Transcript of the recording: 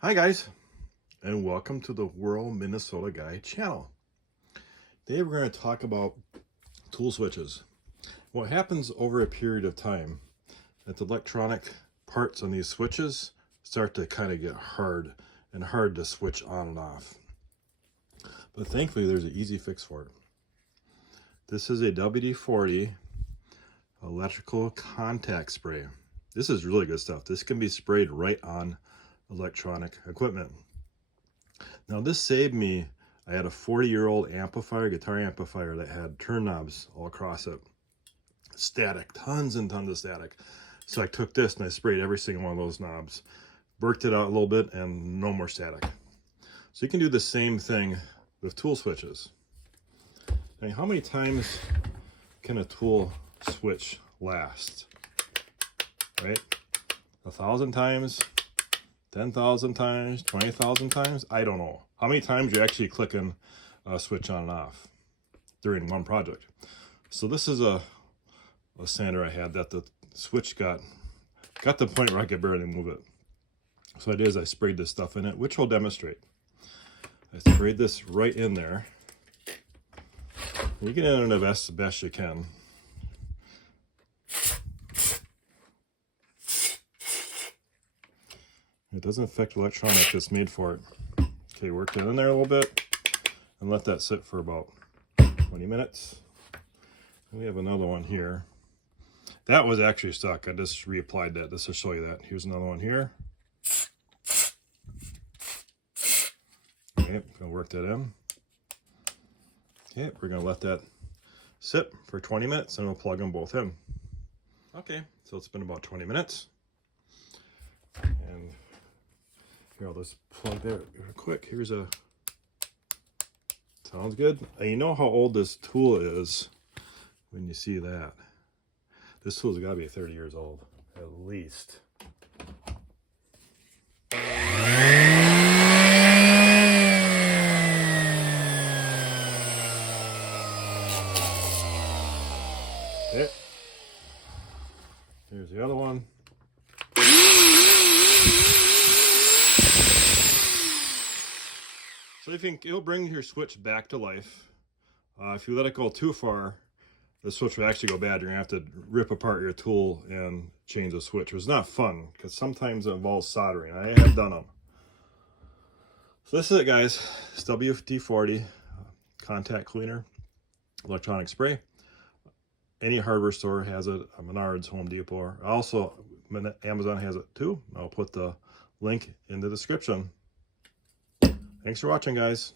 Hi guys, and welcome to the World Minnesota Guy channel. Today we're going to talk about tool switches. What happens over a period of time that the electronic parts on these switches start to kind of get hard to switch on and off. But thankfully there's an easy fix for it. This is a WD-40 electrical contact spray. This is really good stuff. This can be sprayed right on electronic equipment. Now this saved me. I had a 40-year-old amplifier, guitar amplifier, that had turn knobs all across it. Static, tons and tons of static. So I took this and I sprayed every single one of those knobs, worked it out a little bit, and no more static. So you can do the same thing with tool switches. I mean, how many times can a tool switch last? Right? 1,000 times? 10,000 times, 20,000 times? I don't know. How many times you're actually clicking a switch on and off during one project. So this is a sander I had that the switch got to the point where I could barely move it. So what I did is I sprayed this stuff in it, which we'll demonstrate. I sprayed this right in there. You get it in the best you can. It doesn't affect electronics, it's made for it. Okay, work it in there a little bit and let that sit for about 20 minutes. And we have another one here. That was actually stuck. I just reapplied that just to show you that. Here's another one here. Okay, gonna work that in. Okay, we're gonna let that sit for 20 minutes and we'll plug them both in. Okay, so it's been about 20 minutes. And here, I'll just plug that real quick. Here's a, sounds good. And you know how old this tool is when you see that. This tool's gotta be 30 years old, at least. Okay. Here's the other one. So it'll bring your switch back to life. If you let it go too far, the switch will actually go bad. You're gonna have to rip apart your tool and change the switch. It's not fun because sometimes it involves soldering. I have done them. So this is it, guys. It's WD-40 contact cleaner, electronic spray. Any hardware store has it. Menards, Home Depot. Also, Amazon has it too. I'll put the link in the description. Thanks for watching, guys.